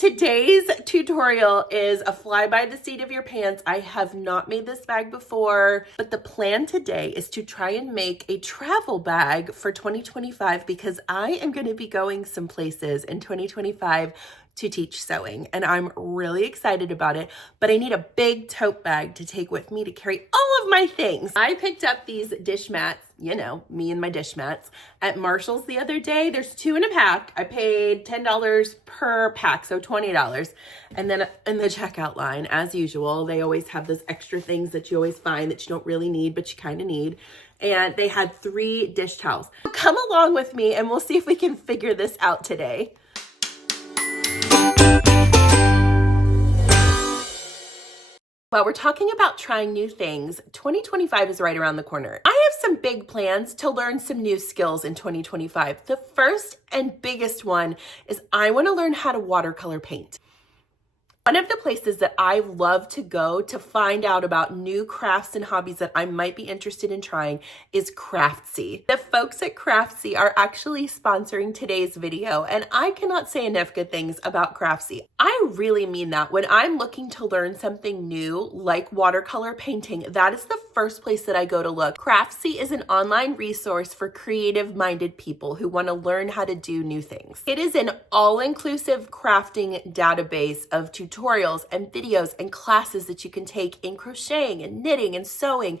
Today's tutorial is a fly by the seat of your pants. I have not made this bag before, but the plan today is to try and make a travel bag for 2025 because I am going to be going some places in 2025 to teach sewing, and I'm really excited about it, but I need a big tote bag to take with me to carry all of my things. I picked up these dish mats, you know, me and my dish mats, at Marshall's the other day. There's 2 in a pack. I paid $10 per pack, so $20. And then in the checkout line, as usual, they always have those extra things that you always find that you don't really need, but you kind of need. And they had 3 dish towels. Come along with me and we'll see if we can figure this out today. While we're talking about trying new things, 2025 is right around the corner. I have some big plans to learn some new skills in 2025. The first and biggest one is I want to learn how to watercolor paint. One of the places that I love to go to find out about new crafts and hobbies that I might be interested in trying is Craftsy. The folks at Craftsy are actually sponsoring today's video, and I cannot say enough good things about Craftsy. I really mean that. When I'm looking to learn something new, like watercolor painting, that is the first place that I go to look. Craftsy is an online resource for creative-minded people who want to learn how to do new things. It is an all-inclusive crafting database of tutorials and videos and classes that you can take in crocheting and knitting and sewing,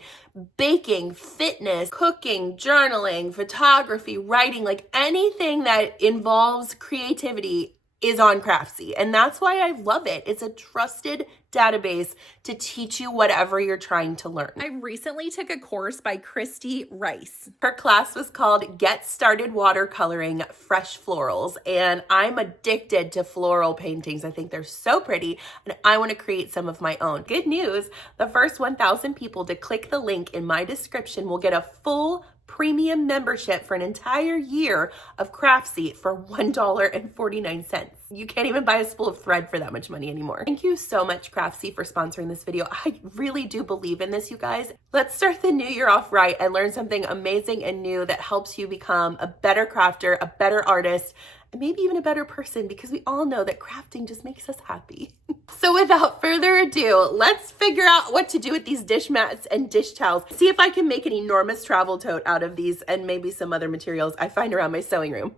baking, fitness, cooking, journaling, photography, writing, like anything that involves creativity is on Craftsy. And that's why I love it. It's a trusted database to teach you whatever you're trying to learn. I recently took a course by Christy Rice. Her class was called Get Started Watercoloring Fresh Florals, and I'm addicted to floral paintings. I think they're so pretty, and I want to create some of my own. Good news, the first 1,000 people to click the link in my description will get a full premium membership for an entire year of Craftsy for $1.49. You can't even buy a spool of thread for that much money anymore. Thank you so much, Craftsy, for sponsoring this video. I really do believe in this, you guys. Let's start the new year off right and learn something amazing and new that helps you become a better crafter, a better artist, and maybe even a better person, because we all know that crafting just makes us happy. So without further ado, let's figure out what to do with these dish mats and dish towels. See if I can make an enormous travel tote out of these and maybe some other materials I find around my sewing room.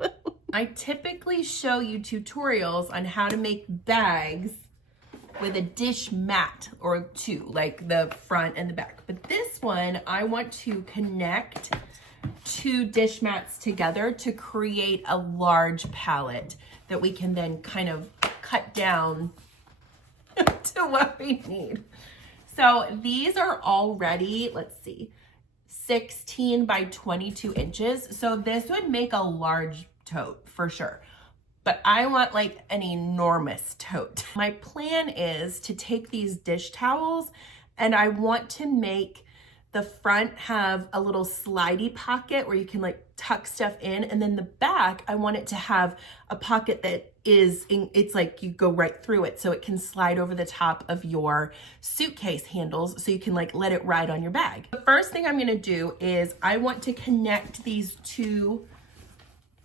I typically show you tutorials on how to make bags with a dish mat or 2, like the front and the back. But this one, I want to connect 2 dish mats together to create a large palette that we can then kind of cut down to what we need. So these are already, let's see, 16 by 22 inches. So this would make a large tote for sure. But I want like an enormous tote. My plan is to take these dish towels and I want to make the front have a little slidey pocket where you can like tuck stuff in, and then the back, I want it to have a pocket that is, it's like you go right through it, so it can slide over the top of your suitcase handles, so you can like let it ride on your bag. The first thing I'm gonna do is I want to connect these 2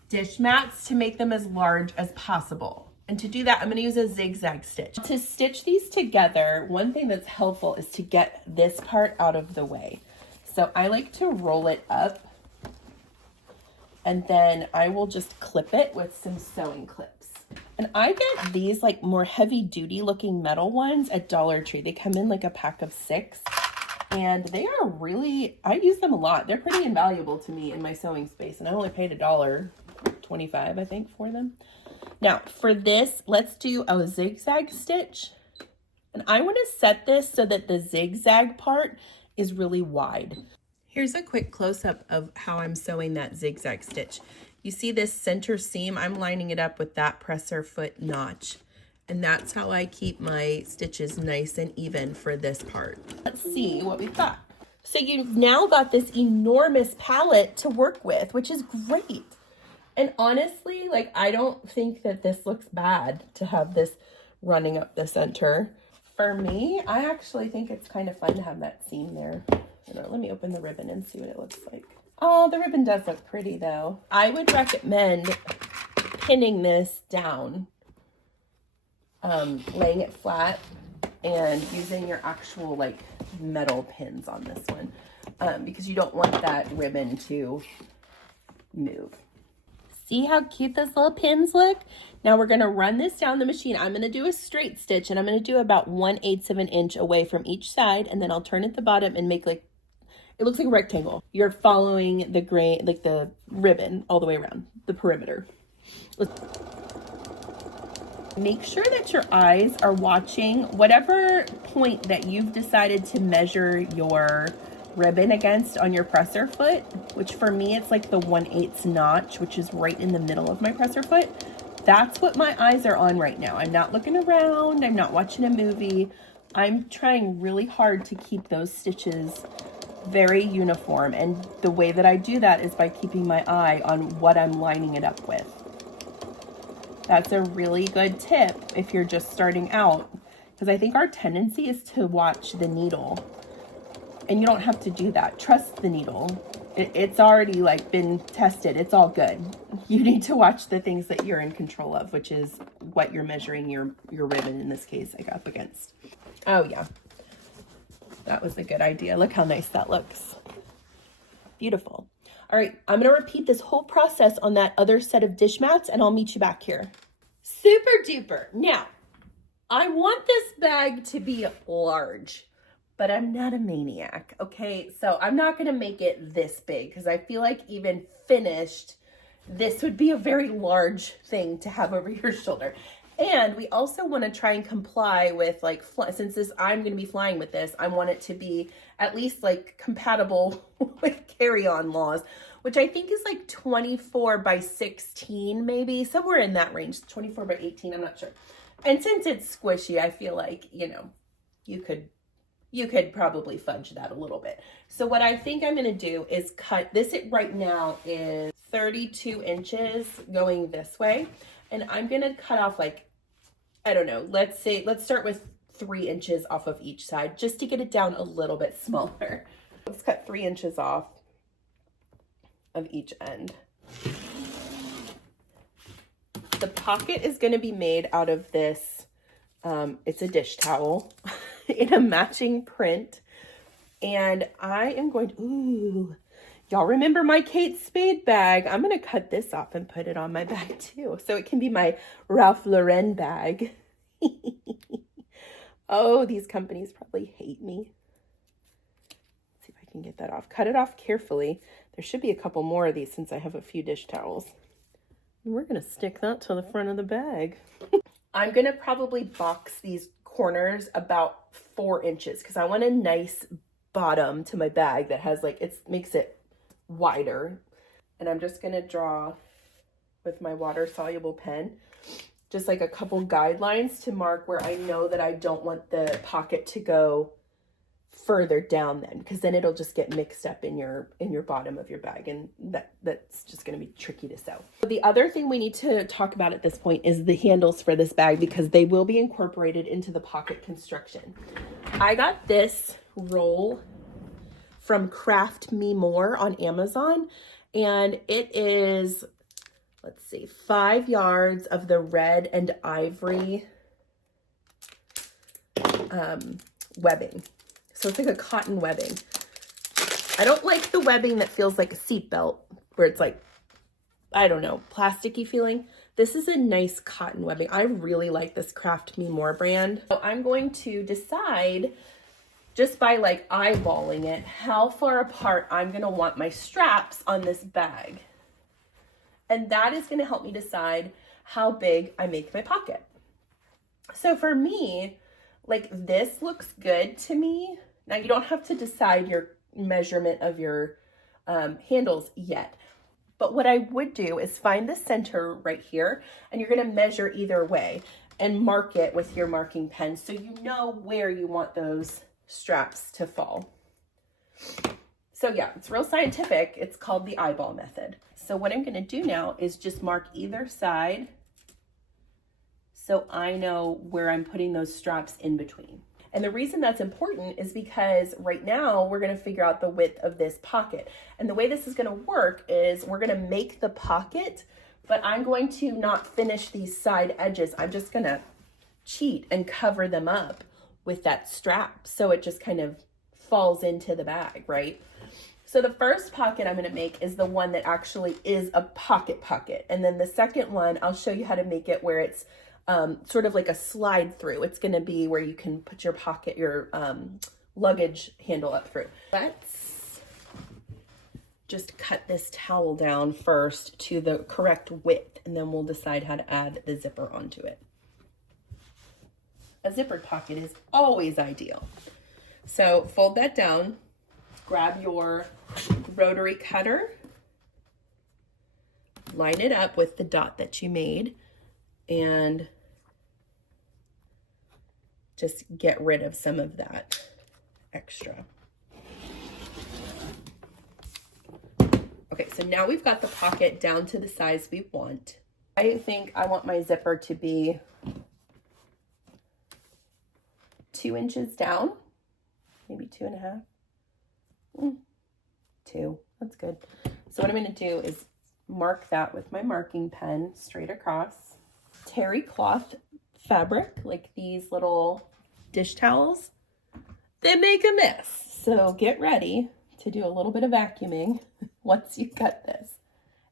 dish mats to make them as large as possible. And to do that, I'm gonna use a zigzag stitch. To stitch these together, one thing that's helpful is to get this part out of the way. So I like to roll it up, and then I will just clip it with some sewing clips. And I get these like more heavy duty looking metal ones at Dollar Tree. They come in like a pack of 6, and they are really, I use them a lot. They're pretty invaluable to me in my sewing space, and I only paid $1.25, I think, for them. Now for this, let's do a zigzag stitch. And I want to set this so that the zigzag part is really wide. Here's a quick close-up of how I'm sewing that zigzag stitch. You see this center seam? I'm lining it up with that presser foot notch. And that's how I keep my stitches nice and even for this part. Let's see what we've got. So you've now got this enormous palette to work with, which is great. And honestly, like, I don't think that this looks bad to have this running up the center. For me, I actually think it's kind of fun to have that seam there. Let me open the ribbon and see what it looks like. Oh, the ribbon does look pretty though. I would recommend pinning this down laying it flat and using your actual like metal pins on this one, because you don't want that ribbon to move. See how cute those little pins look? Now we're gonna run this down the machine. I'm gonna do a straight stitch, and I'm gonna do about 1/8 of an inch away from each side, and then I'll turn at the bottom and make like, it looks like a rectangle. You're following the grain, like the ribbon all the way around the perimeter. Make sure that your eyes are watching whatever point that you've decided to measure your ribbon against on your presser foot, which for me, it's like the 1/8 notch, which is right in the middle of my presser foot. That's what my eyes are on right now. I'm not looking around. I'm not watching a movie. I'm trying really hard to keep those stitches very uniform. And the way that I do that is by keeping my eye on what I'm lining it up with. That's a really good tip if you're just starting out, because I think our tendency is to watch the needle, and you don't have to do that. Trust the needle. It's already like been tested. It's all good. You need to watch the things that you're in control of, which is what you're measuring your ribbon, in this case, like up against. Oh yeah, that was a good idea. Look how nice that looks. Beautiful. All right, I'm gonna repeat this whole process on that other set of dish mats, and I'll meet you back here. Super duper. Now, I want this bag to be large, but I'm not a maniac, okay? So I'm not gonna make it this big, because I feel like even finished, this would be a very large thing to have over your shoulder. And we also want to try and comply with, like, since I'm going to be flying with this, I want it to be at least like compatible with carry-on laws, which I think is like 24 by 16, maybe somewhere in that range, 24 by 18. I'm not sure. And since it's squishy, I feel like, you know, you could probably fudge that a little bit. So what I think I'm going to do is cut this. It right now is 32 inches going this way. And I'm going to cut off like, I don't know, let's start with 3 inches off of each side, just to get it down a little bit smaller. Let's cut 3 inches off of each end. The pocket is going to be made out of this, it's a dish towel in a matching print. And I am going to, ooh, y'all remember my Kate Spade bag? I'm going to cut this off and put it on my bag too, so it can be my Ralph Lauren bag. Oh, these companies probably hate me. Let's see if I can get that off. Cut it off carefully. There should be a couple more of these since I have a few dish towels. And we're going to stick that to the front of the bag. I'm going to probably box these corners about 4 inches, because I want a nice bottom to my bag that has like, it makes it wider. And I'm just going to draw with my water soluble pen just like a couple guidelines to mark where I know that I don't want the pocket to go further down then, because then it'll just get mixed up in your bottom of your bag, and that's just going to be tricky to sew. The other thing we need to talk about at this point is the handles for this bag, because they will be incorporated into the pocket construction. I got this roll from Craft Me More on Amazon, and it is, let's see, 5 yards of the red and ivory webbing. So it's like a cotton webbing. I don't like the webbing that feels like a seatbelt, where it's like, I don't know, plasticky feeling. This is a nice cotton webbing. I really like this Craft Me More brand. So I'm going to decide, just by like eyeballing it, how far apart I'm gonna want my straps on this bag. And that is gonna help me decide how big I make my pocket. So for me, like, this looks good to me. Now, you don't have to decide your measurement of your handles yet. But what I would do is find the center right here, and you're gonna measure either way and mark it with your marking pen so you know where you want those straps to fall. So yeah, it's real scientific. It's called the eyeball method. So what I'm gonna do now is just mark either side so I know where I'm putting those straps in between. And the reason that's important is because right now we're gonna figure out the width of this pocket. And the way this is gonna work is we're gonna make the pocket, but I'm going to not finish these side edges. I'm just gonna cheat and cover them up with that strap so it just kind of falls into the bag, right? So the first pocket I'm going to make is the one that actually is a pocket. And then the second one, I'll show you how to make it where it's sort of like a slide through. It's going to be where you can put your pocket, your luggage handle up through. Let's just cut this towel down first to the correct width, and then we'll decide how to add the zipper onto it. A zippered pocket is always ideal. So fold that down, grab your rotary cutter, line it up with the dot that you made, and just get rid of some of that extra. Okay, so now we've got the pocket down to the size we want. I think I want my zipper to be 2 inches down, maybe 2.5. 2, that's good. So what I'm going to do is mark that with my marking pen straight across. Terry cloth fabric, like these little dish towels, they make a mess. So get ready to do a little bit of vacuuming once you cut this,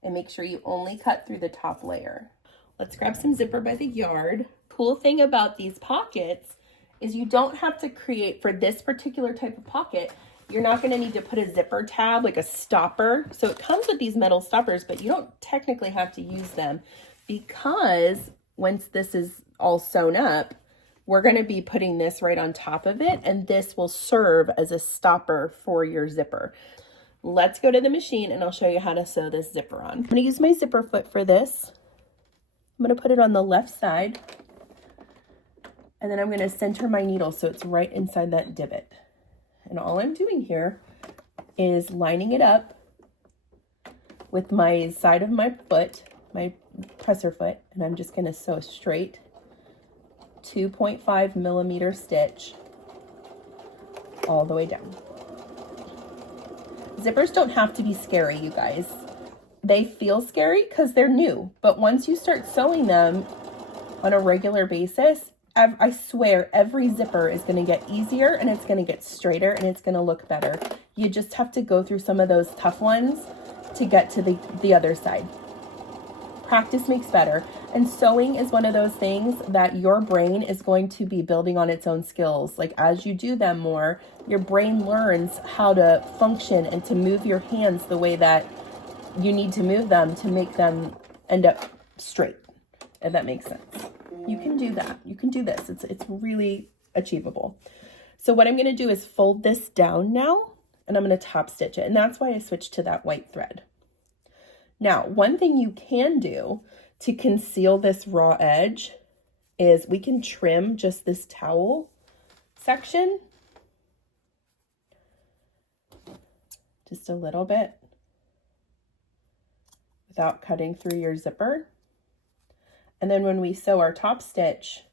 and make sure you only cut through the top layer. Let's grab some zipper by the yard. Cool thing about these pockets is you don't have to create, for this particular type of pocket, you're not going to need to put a zipper tab, like a stopper. So it comes with these metal stoppers, but you don't technically have to use them, because once this is all sewn up, we're going to be putting this right on top of it, and this will serve as a stopper for your zipper. Let's go to the machine and I'll show you how to sew this zipper on. I'm going to use my zipper foot for this. I'm going to put it on the left side, and then I'm going to center my needle so it's right inside that divot. And all I'm doing here is lining it up with my side of my foot, my presser foot, and I'm just going to sew a straight 2.5 millimeter stitch all the way down. Zippers don't have to be scary, you guys. They feel scary because they're new, but once you start sewing them on a regular basis, I swear every zipper is going to get easier, and it's going to get straighter, and it's going to look better. You just have to go through some of those tough ones to get to the other side. Practice makes better. And sewing is one of those things that your brain is going to be building on its own skills. Like as you do them more, your brain learns how to function and to move your hands the way that you need to move them to make them end up straight, if that makes sense. You can do that. You can do this. It's really achievable. So what I'm going to do is fold this down now, and I'm going to top stitch it. And that's why I switched to that white thread. Now, one thing you can do to conceal this raw edge is we can trim just this towel section just a little bit without cutting through your zipper. And then when we sew our top stitch,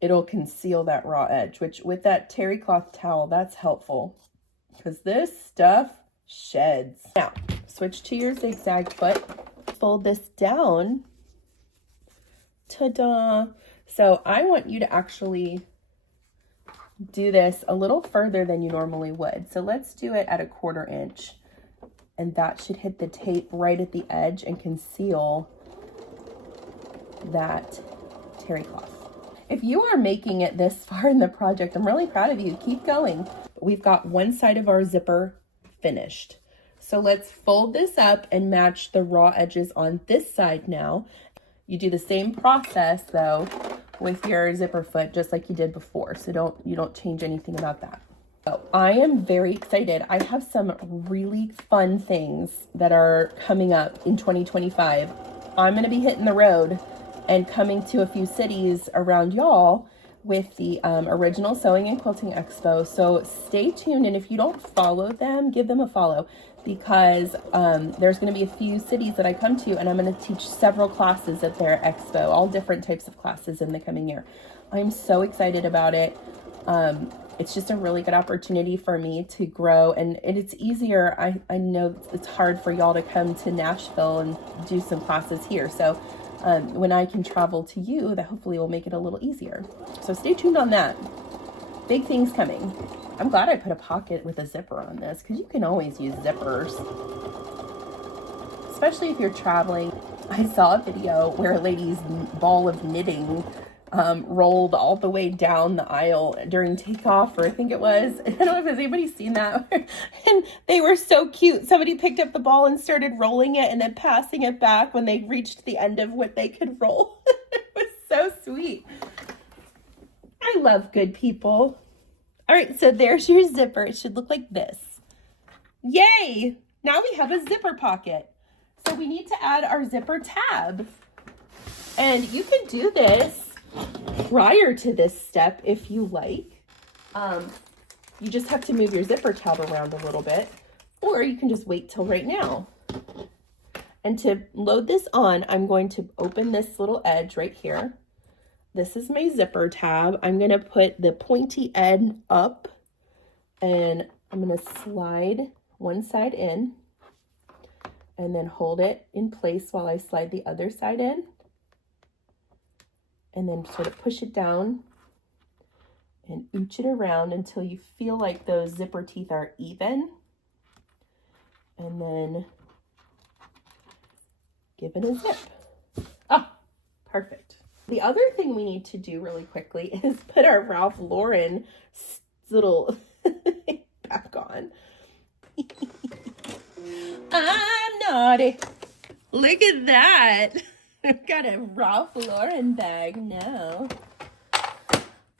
it'll conceal that raw edge, which with that terry cloth towel, that's helpful because this stuff sheds. Now, switch to your zigzag foot, fold this down. Ta-da! So I want you to actually do this a little further than you normally would. So let's do it at 1/4 inch, and that should hit the tape right at the edge and conceal that terry cloth. If you are making it this far in the project, I'm really proud of you. Keep going. We've got one side of our zipper finished. So let's fold this up and match the raw edges on this side now. You do the same process though with your zipper foot just like you did before. So you don't change anything about that. So I am very excited. I have some really fun things that are coming up in 2025. I'm going to be hitting the road and coming to a few cities around y'all with the Original Sewing and Quilting Expo. So stay tuned, and if you don't follow them, give them a follow, because there's going to be a few cities that I come to, and I'm going to teach several classes at their expo, all different types of classes in the coming year. I'm so excited about it. It's just a really good opportunity for me to grow, and it's easier. I know it's hard for y'all to come to Nashville and do some classes here, so when I can travel to you, that hopefully will make it a little easier. So stay tuned on that. Big things coming. I'm glad I put a pocket with a zipper on this, because you can always use zippers, especially if you're traveling. I saw a video where a lady's ball of knitting rolled all the way down the aisle during takeoff, or I think it was. I don't know if anybody's seen that. And they were so cute. Somebody picked up the ball and started rolling it and then passing it back when they reached the end of what they could roll. It was so sweet. I love good people. All right, so there's your zipper. It should look like this. Yay! Now we have a zipper pocket. So we need to add our zipper tab. And you can do this prior to this step if you like. You just have to move your zipper tab around a little bit, or you can just wait till right now. And to load this on, I'm going to open this little edge right here. This is my zipper tab. I'm going to put the pointy end up, and I'm going to slide one side in and then hold it in place while I slide the other side in, and then sort of push it down and ooch it around until you feel like those zipper teeth are even, and then give it a zip. Ah, perfect. The other thing we need to do really quickly is put our Ralph Lauren little back on. I'm naughty. Look at that. I've got a Ralph Lauren bag now.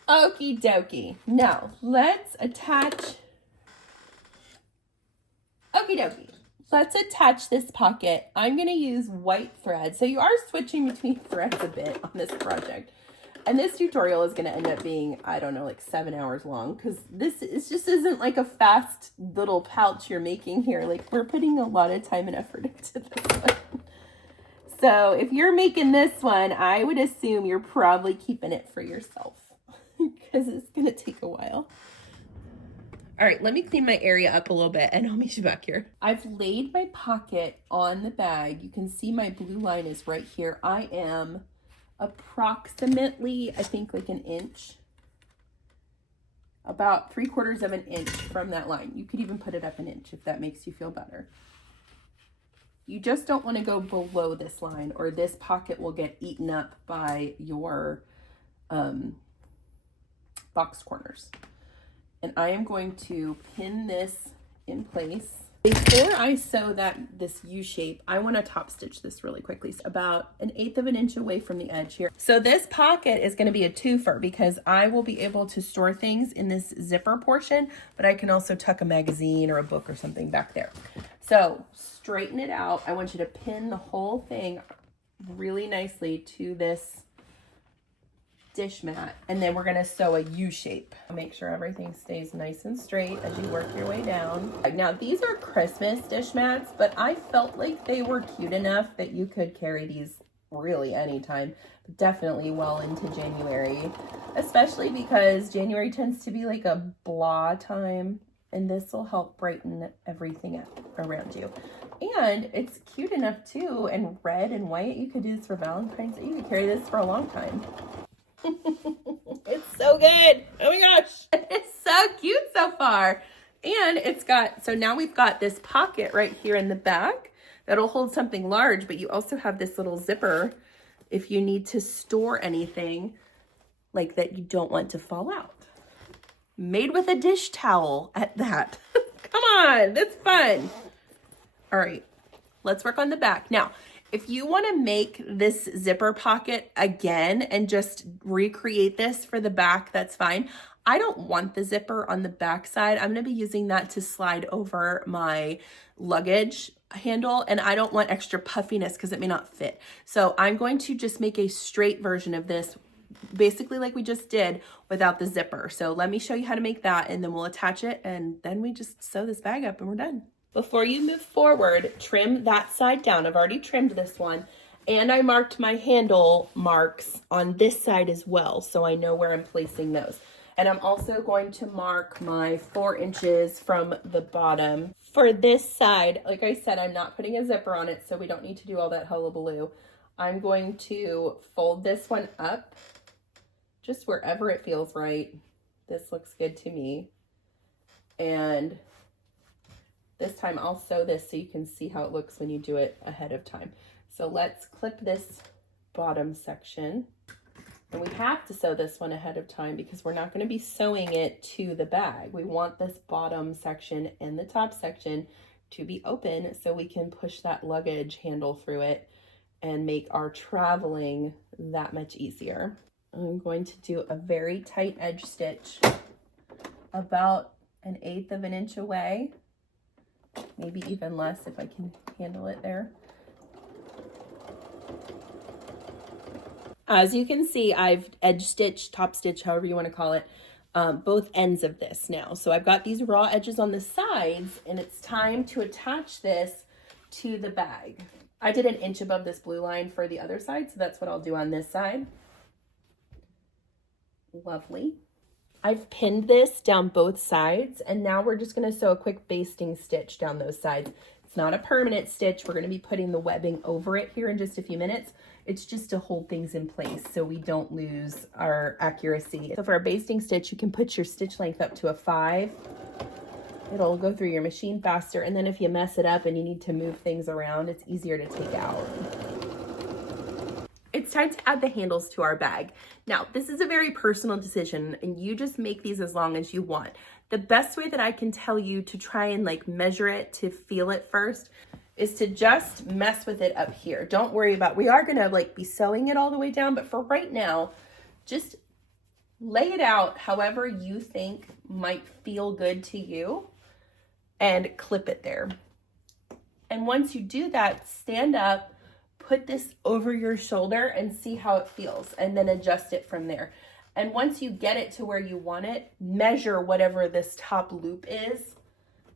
Okie dokie. Now, let's attach. Okie dokie. Let's attach this pocket. I'm going to use white thread. So you are switching between threads a bit on this project. And this tutorial is going to end up being, I don't know, like 7 hours long, because this just isn't like a fast little pouch you're making here. Like, we're putting a lot of time and effort into this one. So if you're making this one, I would assume you're probably keeping it for yourself, because it's going to take a while. All right, let me clean my area up a little bit and I'll meet you back here. I've laid my pocket on the bag. You can see my blue line is right here. I am approximately, I think, like an inch, about 3/4 of an inch from that line. You could even put it up an inch if that makes you feel better. You just don't want to go below this line, or this pocket will get eaten up by your box corners. And I am going to pin this in place. Before I sew this U shape, I want to top stitch this really quickly. So about 1/8 of an inch away from the edge here. So this pocket is going to be a twofer, because I will be able to store things in this zipper portion, but I can also tuck a magazine or a book or something back there. So straighten it out. I want you to pin the whole thing really nicely to this dish mat, and then we're going to sew a U shape. Make sure everything stays nice and straight as you work your way down. Now, these are Christmas dish mats, but I felt like they were cute enough that you could carry these really anytime, but definitely well into January, especially because January tends to be like a blah time, and this will help brighten everything up around you. And it's cute enough too, and red and white. You could do this for Valentine's Day. You could carry this for a long time. It's so good. Oh my gosh. It's so cute so far. And it's got, so now we've got this pocket right here in the back that'll hold something large, but you also have this little zipper if you need to store anything like that you don't want to fall out. Made with a dish towel at that. Come on, that's fun. All right, let's work on the back. Now, if you want to make this zipper pocket again and just recreate this for the back, that's fine. I don't want the zipper on the back side. I'm going to be using that to slide over my luggage handle, and I don't want extra puffiness because it may not fit. So I'm going to just make a straight version of this, basically like we just did, without the zipper. So let me show you how to make that, and then we'll attach it, and then we just sew this bag up and we're done. Before you move forward, trim that side down. I've already trimmed this one, and I marked my handle marks on this side as well, so I know where I'm placing those. And I'm also going to mark my 4 inches from the bottom. For this side, like I said, I'm not putting a zipper on it, so we don't need to do all that hullabaloo. I'm going to fold this one up just wherever it feels right. This looks good to me. And this time I'll sew this so you can see how it looks when you do it ahead of time. So let's clip this bottom section. And we have to sew this one ahead of time because we're not going to be sewing it to the bag. We want this bottom section and the top section to be open so we can push that luggage handle through it and make our traveling that much easier. I'm going to do a very tight edge stitch about 1/8 of an inch away, maybe even less if I can handle it there. As you can see, I've edge stitched, top stitch, however you want to call it, both ends of this now. So I've got these raw edges on the sides, and it's time to attach this to the bag. I did 1 inch above this blue line for the other side, so that's what I'll do on this side. Lovely. I've pinned this down both sides, and now we're just going to sew a quick basting stitch down those sides. It's not a permanent stitch. We're going to be putting the webbing over it here in just a few minutes. It's just to hold things in place so we don't lose our accuracy. So for a basting stitch, you can put your stitch length up to a 5. It'll go through your machine faster, and then if you mess it up and you need to move things around, it's easier to take out. It's time to add the handles to our bag. Now, this is a very personal decision, and you just make these as long as you want. The best way that I can tell you to try and like measure it, to feel it first, is to just mess with it up here. Don't worry about, we are gonna like be sewing it all the way down, but for right now, just lay it out however you think might feel good to you and clip it there. And once you do that, stand up, put this over your shoulder and see how it feels, and then adjust it from there. And once you get it to where you want it, measure whatever this top loop is,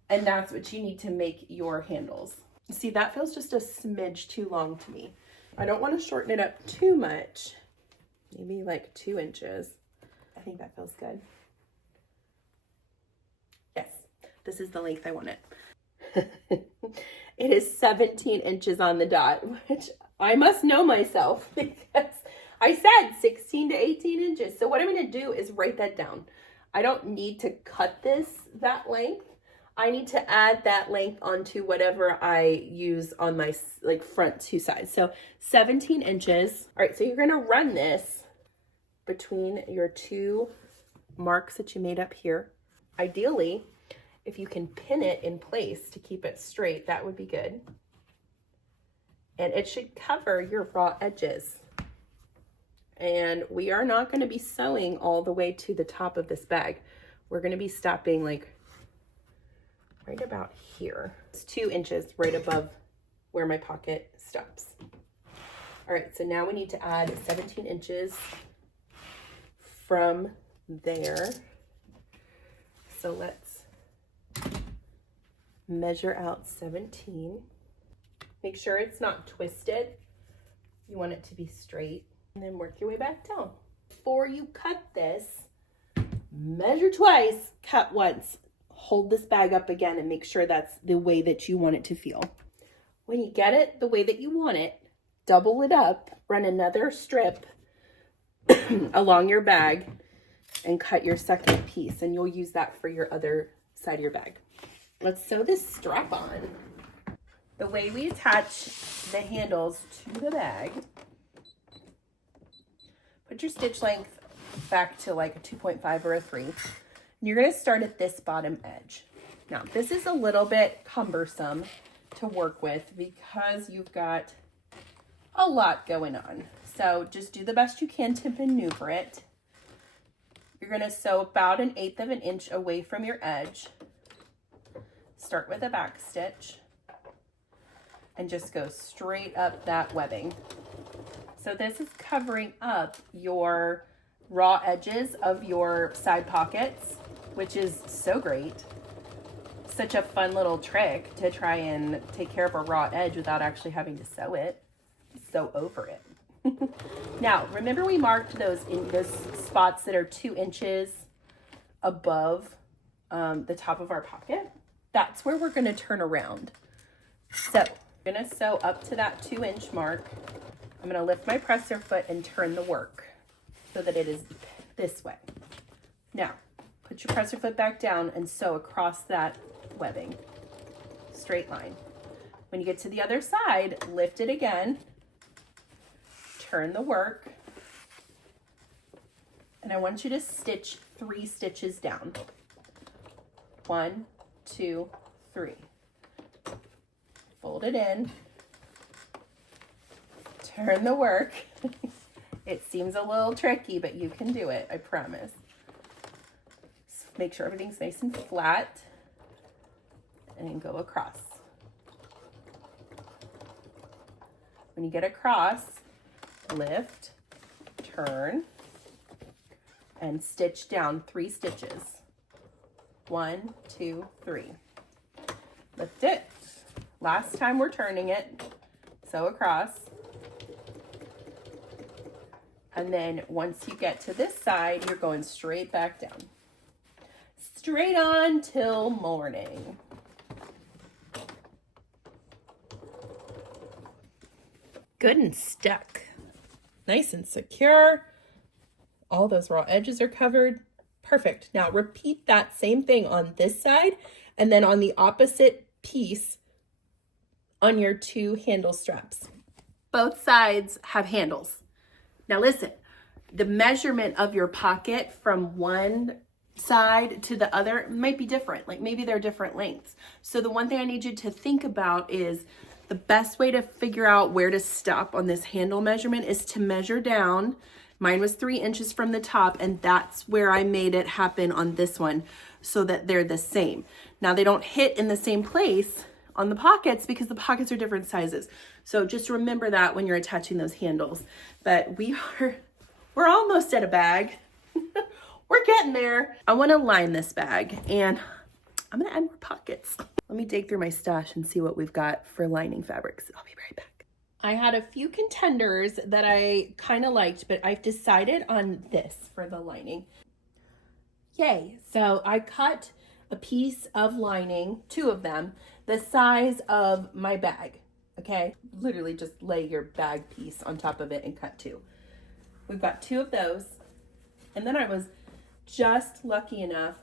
and that's what you need to make your handles. See, that feels just a smidge too long to me. I don't want to shorten it up too much, maybe like 2 inches. I think that feels good. Yes, this is the length I want it. It is 17 inches on the dot, which I must know myself because I said 16 to 18 inches. So what I'm going to do is write that down. I don't need to cut this that length. I need to add that length onto whatever I use on my like front 2 sides. So 17 inches. All right, so you're going to run this between your 2 marks that you made up here. Ideally, if you can pin it in place to keep it straight, that would be good. And it should cover your raw edges. And we are not going to be sewing all the way to the top of this bag. We're going to be stopping like right about here. It's 2 inches right above where my pocket stops. All right, so now we need to add 17 inches from there. So let's measure out 17. Make sure it's not twisted. You want it to be straight, and then work your way back down. Before you cut this, measure twice, cut once. Hold this bag up again and make sure that's the way that you want it to feel. When you get it the way that you want it, double it up, run another strip along your bag, and cut your second piece, and you'll use that for your other side of your bag. Let's sew this strap on. The way we attach the handles to the bag, put your stitch length back to like a 2.5 or a 3. And you're going to start at this bottom edge. Now, this is a little bit cumbersome to work with because you've got a lot going on. So just do the best you can to maneuver it. You're going to sew about 1/8 of an inch away from your edge. Start with a back stitch and just go straight up that webbing. So this is covering up your raw edges of your side pockets, which is so great. Such a fun little trick to try and take care of a raw edge without actually having to sew it. Sew over it. Now, remember we marked those spots that are 2 inches above the top of our pocket? That's where we're going to turn around. So we're going to sew up to that 2 inch mark I'm gonna lift my presser foot and turn the work so that it is this way. Now, put your presser foot back down and sew across that webbing, straight line. When you get to the other side, lift it again, turn the work, and I want you to stitch 3 stitches down. 1, 2, 3. Fold it in, turn the work. It seems a little tricky, but you can do it, I promise. Make sure everything's nice and flat, and go across. When you get across, lift, turn, and stitch down 3 stitches. 1, 2, 3. Lift it. Last time we're turning it, sew across. And then once you get to this side, you're going straight back down. Straight on till morning. Good and stuck. Nice and secure. All those raw edges are covered. Perfect. Now repeat that same thing on this side and then on the opposite piece on your 2 handle straps. Both sides have handles. Now listen, the measurement of your pocket from one side to the other might be different. Like maybe they're different lengths. So the one thing I need you to think about is the best way to figure out where to stop on this handle measurement is to measure down. Mine was 3 inches from the top, and that's where I made it happen on this one so that they're the same. Now they don't hit in the same place on the pockets because the pockets are different sizes. So just remember that when you're attaching those handles. But we're almost at a bag. We're getting there. I want to line this bag and I'm gonna add more pockets. Let me dig through my stash and see what we've got for lining fabrics. I'll be right back. I had a few contenders that I kind of liked, but I've decided on this for the lining. Yay. So I cut a piece of lining, 2 of them, the size of my bag, okay? Literally just lay your bag piece on top of it and cut 2. We've got 2 of those. And then I was just lucky enough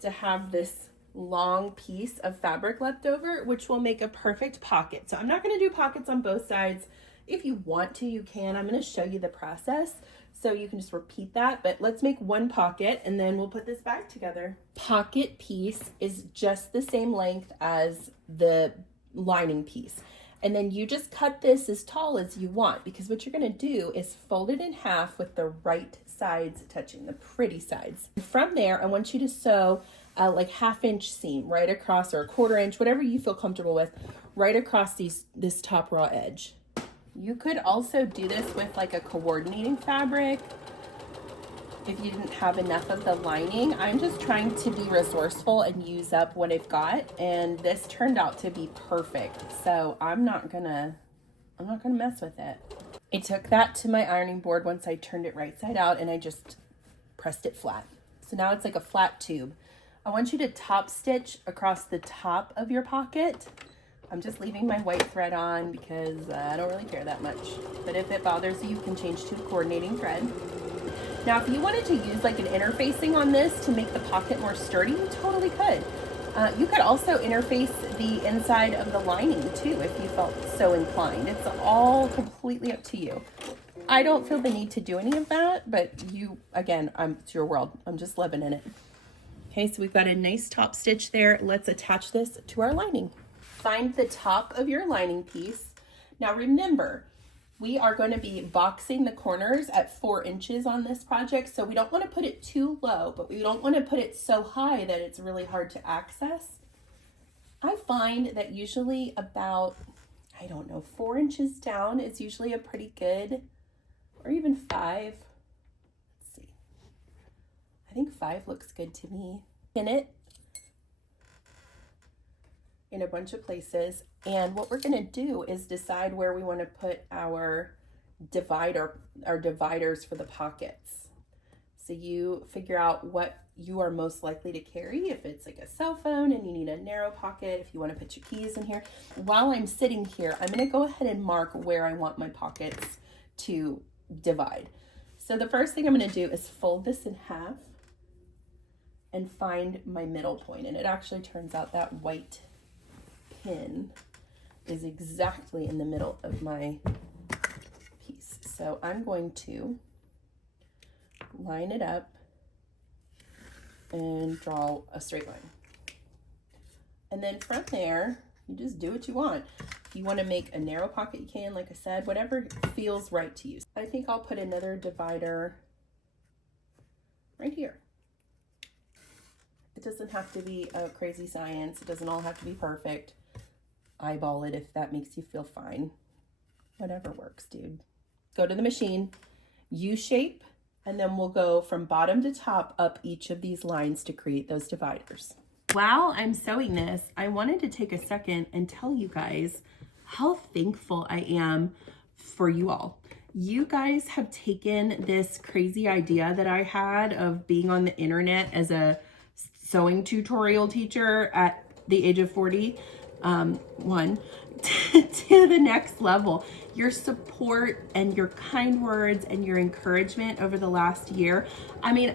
to have this long piece of fabric left over, which will make a perfect pocket. So I'm not going to do pockets on both sides. If you want to, you can. I'm going to show you the process so you can just repeat that, but let's make 1 pocket and then we'll put this bag together. Pocket piece is just the same length as the lining piece. And then you just cut this as tall as you want, because what you're going to do is fold it in half with the right sides touching, the pretty sides. From there, I want you to sew like 1/2 inch seam right across, or a 1/4 inch, whatever you feel comfortable with, right across this top raw edge. You could also do this with like a coordinating fabric if you didn't have enough of the lining. I'm just trying to be resourceful and use up what I've got, and this turned out to be perfect. So I'm not gonna mess with it. I took that to my ironing board once I turned it right side out and I just pressed it flat. So now it's like a flat tube. I want you to top stitch across the top of your pocket. I'm just leaving my white thread on because I don't really care that much. But if it bothers you, you can change to a coordinating thread. Now, if you wanted to use like an interfacing on this to make the pocket more sturdy, you totally could. You could also interface the inside of the lining too if you felt so inclined. It's all completely up to you. I don't feel the need to do any of that, but you, again, it's your world. I'm just living in it. Okay, so we've got a nice top stitch there. Let's attach this to our lining. Find the top of your lining piece. Now remember, we are going to be boxing the corners at 4 inches on this project, so we don't want to put it too low, but we don't want to put it so high that it's really hard to access. I find that usually about, 4 inches down is usually a pretty good, or even 5. Let's see. I think 5 looks good to me. Pin it in a bunch of places, and what we're going to do is decide where we want to put our dividers for the pockets. So you figure out what you are most likely to carry. If it's like a cell phone and you need a narrow pocket, if you want to put your keys in here. While I'm sitting here, I'm going to go ahead and mark where I want my pockets to divide. So the first thing I'm going to do is fold this in half and find my middle point. And it actually turns out that white pin is exactly in the middle of my piece. So I'm going to line it up and draw a straight line. And then from there, you just do what you want. If you want to make a narrow pocket, you can, like I said, whatever feels right to you. I think I'll put another divider right here. It doesn't have to be a crazy science. It doesn't all have to be perfect. Eyeball it if that makes you feel fine. Whatever works, dude. Go to the machine, U-shape, and then we'll go from bottom to top up each of these lines to create those dividers. While I'm sewing this, I wanted to take a second and tell you guys how thankful I am for you all. You guys have taken this crazy idea that I had of being on the internet as a sewing tutorial teacher at the age of 41 to the next level. Your support and your kind words and your encouragement over the last year. I mean,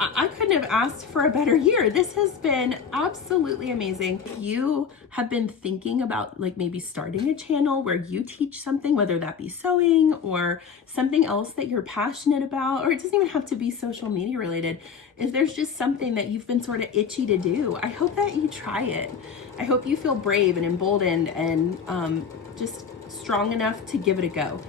I couldn't have asked for a better year. This has been absolutely amazing. If you have been thinking about like maybe starting a channel where you teach something, whether that be sewing or something else that you're passionate about, or it doesn't even have to be social media related. If there's just something that you've been sort of itchy to do, I hope that you try it. I hope you feel brave and emboldened and just strong enough to give it a go.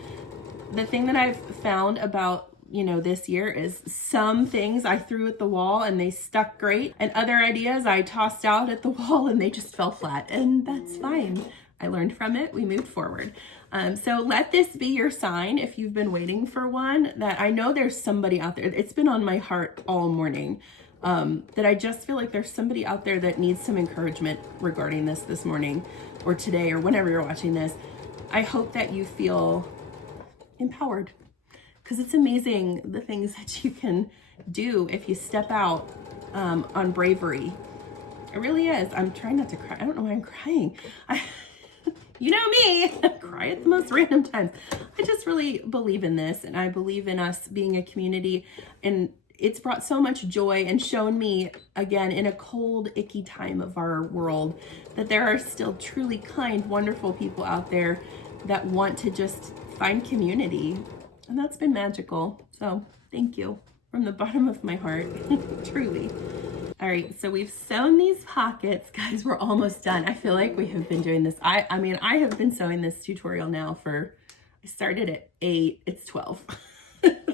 The thing that I've found about this year is some things I threw at the wall and they stuck great, and other ideas I tossed out at the wall and they just fell flat, and that's fine. I learned from it. We moved forward. So let this be your sign, if you've been waiting for one, that I know there's somebody out there. It's been on my heart all morning, that I just feel like there's somebody out there that needs some encouragement regarding this morning or today or whenever you're watching this. I hope that you feel empowered, because it's amazing the things that you can do if you step out on bravery. It really is. I'm trying not to cry. I don't know why I'm crying. You know me, I cry at the most random times. I just really believe in this, and I believe in us being a community, and it's brought so much joy and shown me, again, in a cold, icky time of our world, that there are still truly kind, wonderful people out there that want to just find community. And that's been magical. So thank you from the bottom of my heart, truly. All right, so we've sewn these pockets. Guys, we're almost done. I feel like we have been doing this. I mean, I have been sewing this tutorial now I started at 8, it's 12.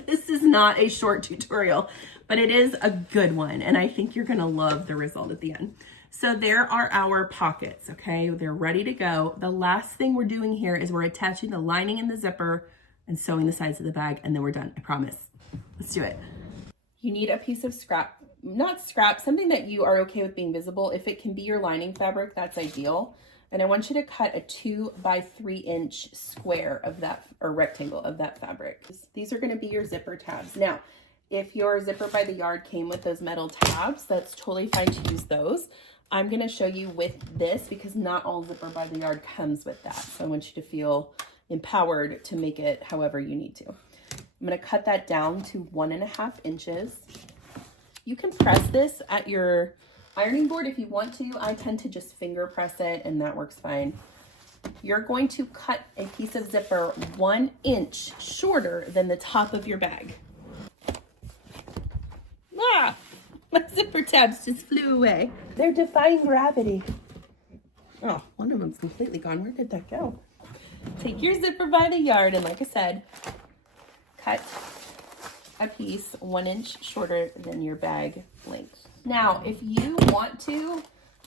This is not a short tutorial, but it is a good one. And I think you're gonna love the result at the end. So there are our pockets, okay? They're ready to go. The last thing we're doing here is we're attaching the lining and the zipper and sewing the sides of the bag, and then we're done, I promise. Let's do it. You need a piece of scrap, not scrap, something that you are okay with being visible. If it can be your lining fabric, that's ideal. And I want you to cut a 2 by 3 inch square of that, or rectangle of that fabric. These are gonna be your zipper tabs. Now, if your zipper by the yard came with those metal tabs, that's totally fine to use those. I'm gonna show you with this because not all zipper by the yard comes with that. So I want you to feel empowered to make it however you need to. I'm going to cut that down to 1.5 inches. You can press this at your ironing board if you want to. I tend to just finger press it, and that works fine. You're going to cut a piece of zipper 1 inch shorter than the top of your bag. Ah, my zipper tabs just flew away. They're defying gravity. Oh, one of them's completely gone. Where did that go? Take your zipper by the yard, and like I said, cut a piece 1 inch shorter than your bag length. Now, if you want to,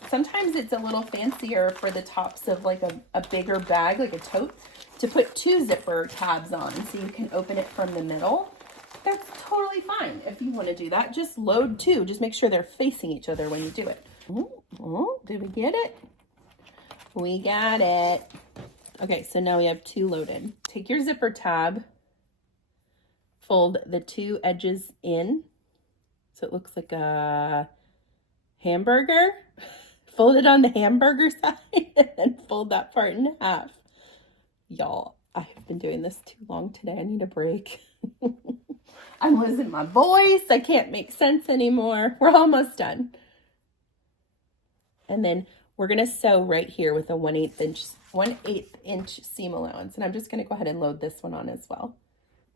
sometimes it's a little fancier for the tops of like a bigger bag, like a tote, to put 2 zipper tabs on so you can open it from the middle. That's totally fine if you want to do that. Just load 2. Just make sure they're facing each other when you do it. Did we get it? We got it. Okay, so now we have 2 loaded. Take your zipper tab, fold the 2 edges in so it looks like a hamburger. Fold it on the hamburger side and then fold that part in half. Y'all, I've been doing this too long today. I need a break. I'm losing my voice. I can't make sense anymore. We're almost done. And then we're going to sew right here with a 1/8 inch seam allowance. And I'm just going to go ahead and load this one on as well.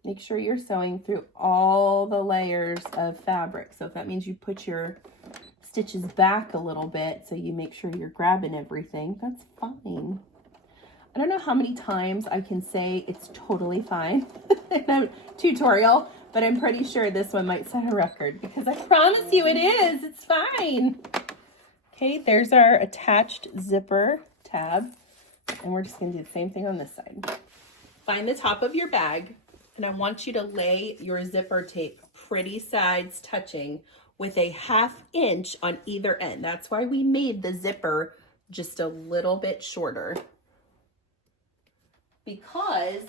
Make sure you're sewing through all the layers of fabric. So if that means you put your stitches back a little bit so you make sure you're grabbing everything, that's fine. I don't know how many times I can say it's totally fine in a tutorial, but I'm pretty sure this one might set a record because I promise you it is. It's fine. Okay, there's our attached zipper tab, and we're just going to do the same thing on this side. Find the top of your bag, and I want you to lay your zipper tape pretty sides touching with a 1/2 inch on either end. That's why we made the zipper just a little bit shorter, because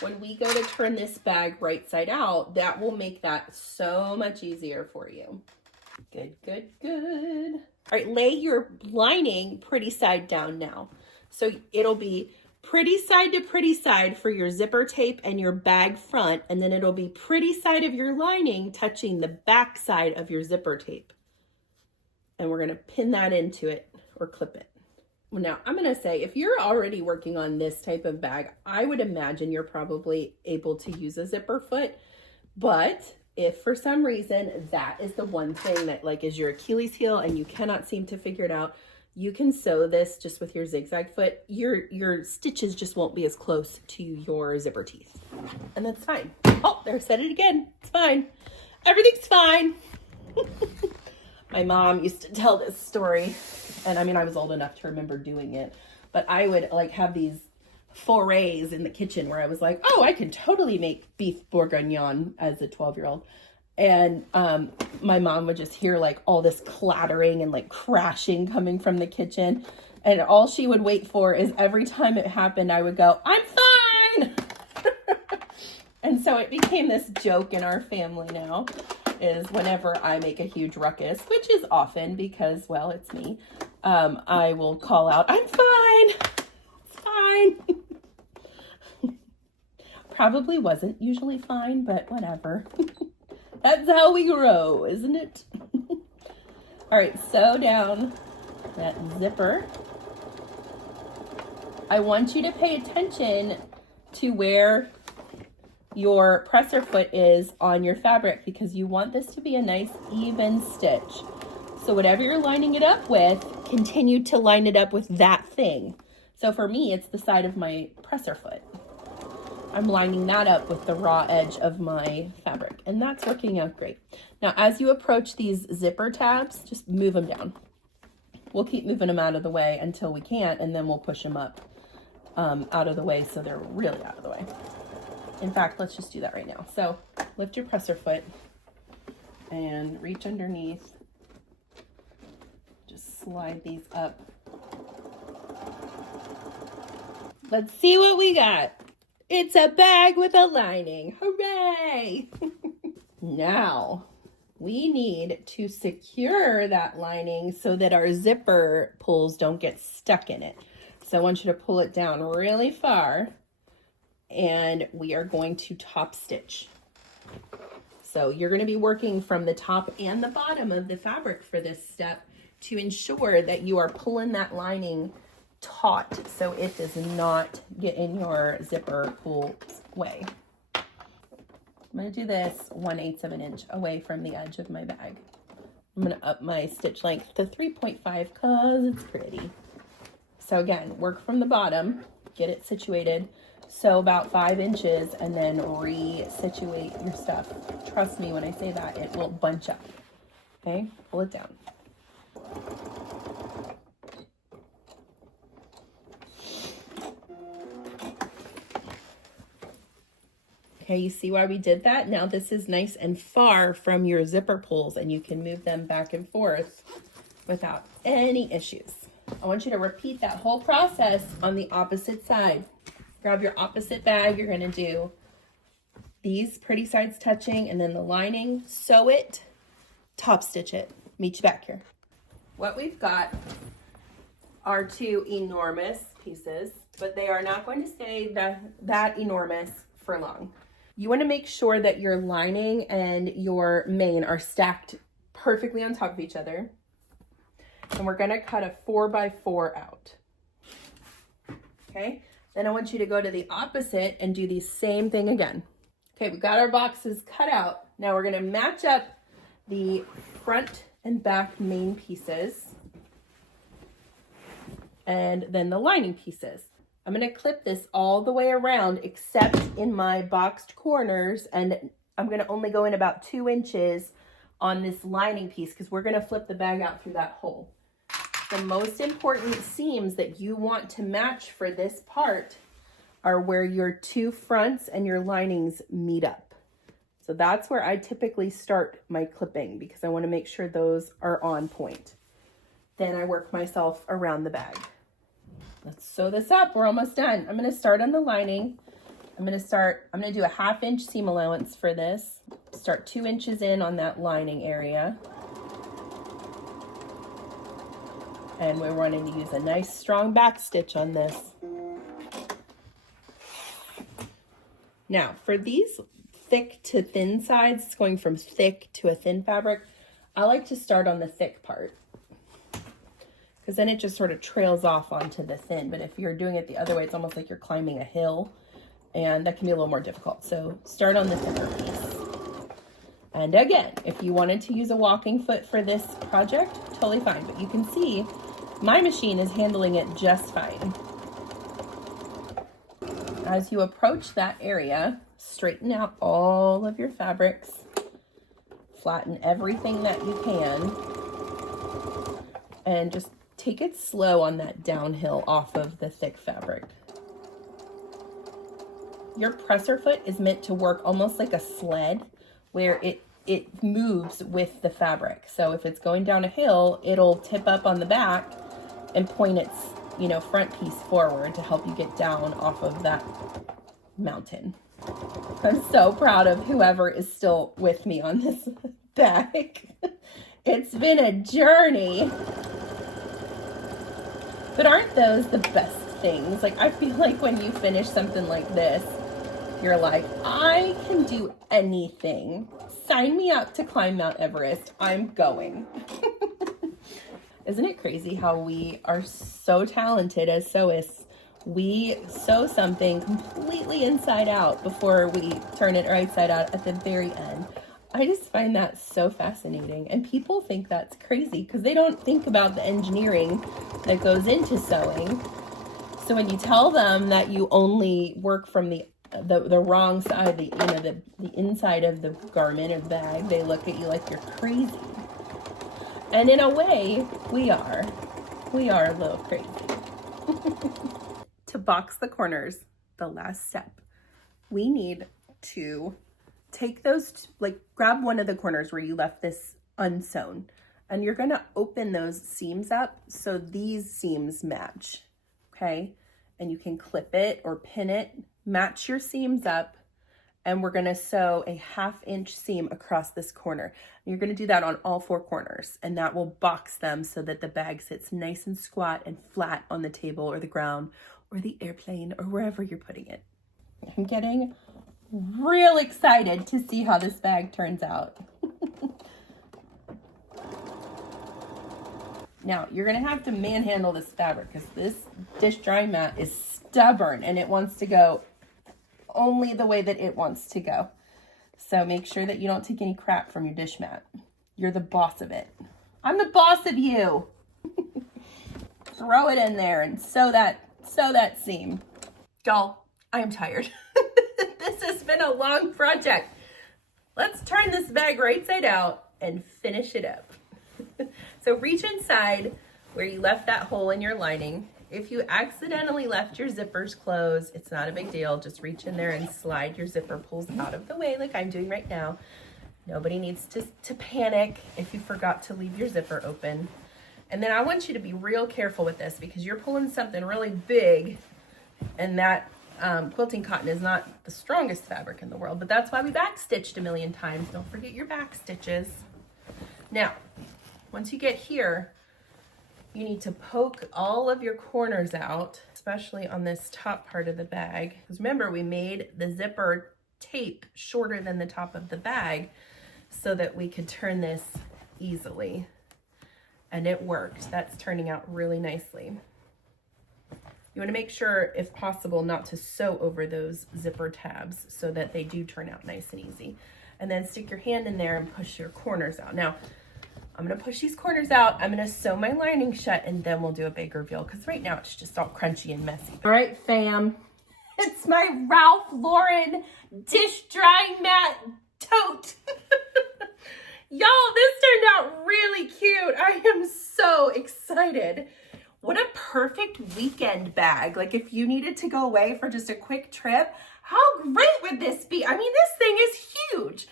when we go to turn this bag right side out, that will make that so much easier for you. Good, good, good. All right, lay your lining pretty side down now. So it'll be pretty side to pretty side for your zipper tape and your bag front, and then it'll be pretty side of your lining touching the back side of your zipper tape. And we're gonna pin that into it or clip it. Well, now I'm gonna say, if you're already working on this type of bag, I would imagine you're probably able to use a zipper foot, but if for some reason that is the one thing that like is your Achilles heel and you cannot seem to figure it out, you can sew this just with your zigzag foot. Your stitches just won't be as close to your zipper teeth, and that's fine. Oh, there, said it again. It's fine. Everything's fine. My mom used to tell this story, and I mean, I was old enough to remember doing it, but I would like have these forays in the kitchen where I was like, oh, I can totally make beef bourguignon as a 12-year-old. And my mom would just hear like all this clattering and like crashing coming from the kitchen. And all she would wait for is every time it happened, I would go, I'm fine. And so it became this joke in our family now, is whenever I make a huge ruckus, which is often because, well, it's me, I will call out, I'm fine. It's fine. Probably wasn't usually fine, but whatever. That's how we grow, isn't it? All right, sew down that zipper. I want you to pay attention to where your presser foot is on your fabric, because you want this to be a nice even stitch. So whatever you're lining it up with, continue to line it up with that thing. So for me, it's the side of my presser foot. I'm lining that up with the raw edge of my fabric, and that's working out great. Now, as you approach these zipper tabs, just move them down. We'll keep moving them out of the way until we can't, and then we'll push them up out of the way so they're really out of the way. In fact, let's just do that right now. So lift your presser foot and reach underneath. Just slide these up. Let's see what we got. It's a bag with a lining. Hooray! Now, we need to secure that lining so that our zipper pulls don't get stuck in it. So I want you to pull it down really far, and we are going to top stitch. So you're going to be working from the top and the bottom of the fabric for this step to ensure that you are pulling that lining taut so it does not get in your zipper pull way. I'm going to do this 1/8 of an inch away from the edge of my bag. I'm going to up my stitch length to 3.5 because it's pretty. So again, work from the bottom, get it situated. So about 5 inches, and then re-situate your stuff. Trust me when I say that, it will bunch up. Okay, pull it down. Okay, you see why we did that? Now this is nice and far from your zipper pulls, and you can move them back and forth without any issues. I want you to repeat that whole process on the opposite side. Grab your opposite bag. You're going to do these pretty sides touching, and then the lining, sew it, top stitch it. Meet you back here. What we've got are 2 enormous pieces but they are not going to stay that enormous for long. You want to make sure that your lining and your main are stacked perfectly on top of each other. And we're going to cut a 4x4 out. Okay, then I want you to go to the opposite and do the same thing again. Okay, we've got our boxes cut out. Now we're going to match up the front and back main pieces and then the lining pieces. I'm going to clip this all the way around except in my boxed corners, and I'm going to only go in about 2 inches on this lining piece because we're going to flip the bag out through that hole. The most important seams that you want to match for this part are where your 2 fronts and your linings meet up. So that's where I typically start my clipping because I want to make sure those are on point. Then I work myself around the bag. Let's sew this up. We're almost done. I'm going to start on the lining. I'm going to do a 1/2 inch seam allowance for this. Start 2 inches in on that lining area. And we're wanting to use a nice strong back stitch on this. Now for these thick to thin sides, going from thick to a thin fabric, I like to start on the thick part because then it just sort of trails off onto the thin. But if you're doing it the other way, it's almost like you're climbing a hill, and that can be a little more difficult. So start on the thinner piece. And again, if you wanted to use a walking foot for this project, totally fine. But you can see my machine is handling it just fine. As you approach that area, straighten out all of your fabrics, flatten everything that you can, and just take it slow on that downhill off of the thick fabric. Your presser foot is meant to work almost like a sled where it moves with the fabric. So if it's going down a hill, it'll tip up on the back and point its, front piece forward to help you get down off of that mountain. I'm so proud of whoever is still with me on this bag. It's been a journey. But aren't those the best things? Like, I feel like when you finish something like this, you're like, I can do anything. Sign me up to climb Mount Everest. I'm going. Isn't it crazy how we are so talented as sewists? We sew something completely inside out before we turn it right side out at the very end. I just find that so fascinating. And people think that's crazy because they don't think about the engineering that goes into sewing. So when you tell them that you only work from the wrong side, the inside of the garment or bag, they look at you like you're crazy. And in a way, we are a little crazy. To box the corners, the last step, we need to take those, grab one of the corners where you left this unsewn, and you're going to open those seams up so these seams match, okay? And you can clip it or pin it, match your seams up, and we're going to sew a 1/2 inch seam across this corner. And you're going to do that on all 4 corners, and that will box them so that the bag sits nice and squat and flat on the table or the ground or the airplane or wherever you're putting it. I'm getting real excited to see how this bag turns out. Now, you're going to have to manhandle this fabric because this dish drying mat is stubborn and it wants to go only the way that it wants to go. So make sure that you don't take any crap from your dish mat. You're the boss of it. I'm the boss of you. Throw it in there and sew that seam. Y'all, I am tired. This has been a long project. Let's turn this bag right side out and finish it up. So reach inside where you left that hole in your lining. If you accidentally left your zippers closed, it's not a big deal. Just reach in there and slide your zipper pulls out of the way like I'm doing right now. Nobody needs to panic if you forgot to leave your zipper open. And then I want you to be real careful with this because you're pulling something really big, and that quilting cotton is not the strongest fabric in the world, but that's why we back stitched a million times. Don't forget your back stitches. Now, once you get here, you need to poke all of your corners out especially on this top part of the bag. Because remember, we made the zipper tape shorter than the top of the bag so that we could turn this easily. And it worked. That's turning out really nicely. You want to make sure, if possible, not to sew over those zipper tabs so that they do turn out nice and easy. And then stick your hand in there and push your corners out. Now, I'm going to push these corners out. I'm going to sew my lining shut, and then we'll do a big reveal because right now it's just all crunchy and messy. All right, fam. It's my Ralph Lauren dish drying mat tote. Y'all, this turned out really cute. I am so excited. What a perfect weekend bag. Like if you needed to go away for just a quick trip, how great would this be? I mean, this thing is huge.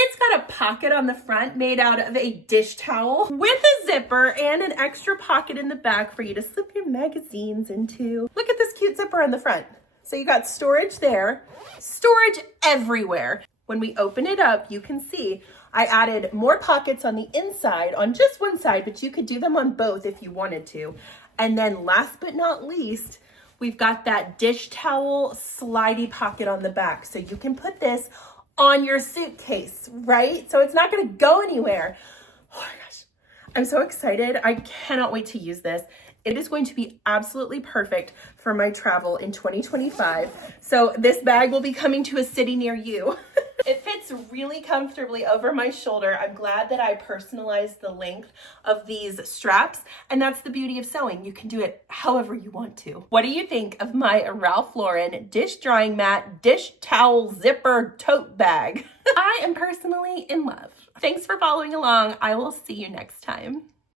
It's got a pocket on the front made out of a dish towel with a zipper and an extra pocket in the back for you to slip your magazines into. Look at this cute zipper on the front. So you got storage there, storage everywhere. When we open it up, you can see I added more pockets on the inside, on just one side, but you could do them on both if you wanted to. And then last but not least, we've got that dish towel slidey pocket on the back. So you can put this on your suitcase, right? So it's not gonna go anywhere. Oh my gosh, I'm so excited. I cannot wait to use this. It is going to be absolutely perfect for my travel in 2025. So this bag will be coming to a city near you. It fits really comfortably over my shoulder. I'm glad that I personalized the length of these straps, and that's the beauty of sewing. You can do it however you want to. What do you think of my Ralph Lauren dish drying mat, dish towel zipper tote bag? I am personally in love. Thanks for following along. I will see you next time.